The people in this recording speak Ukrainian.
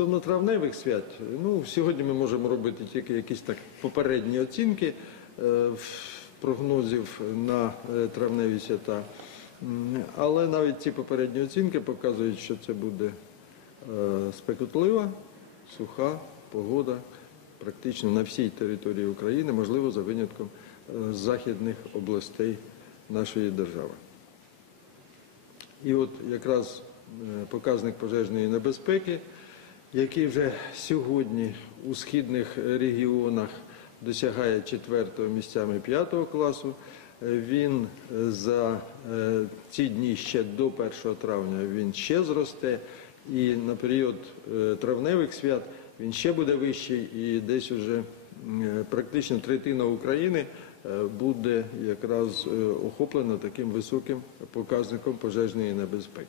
Стосовно травневих свят, ну сьогодні ми можемо робити тільки якісь так попередні оцінки е, прогнозів на е, травневі свята. Але навіть ці попередні оцінки показують, що це буде е, спекутлива, суха погода практично на всій території України, можливо, за винятком західних областей нашої держави. І от якраз показник пожежної небезпеки, який вже сьогодні у східних регіонах досягає 4 місцями 5 класу, він за е, ці дні ще до 1 травня він ще зросте, і на період е, травневих свят він ще буде вищий, і десь уже практично третина України е, буде якраз охоплена таким високим показником пожежної небезпеки.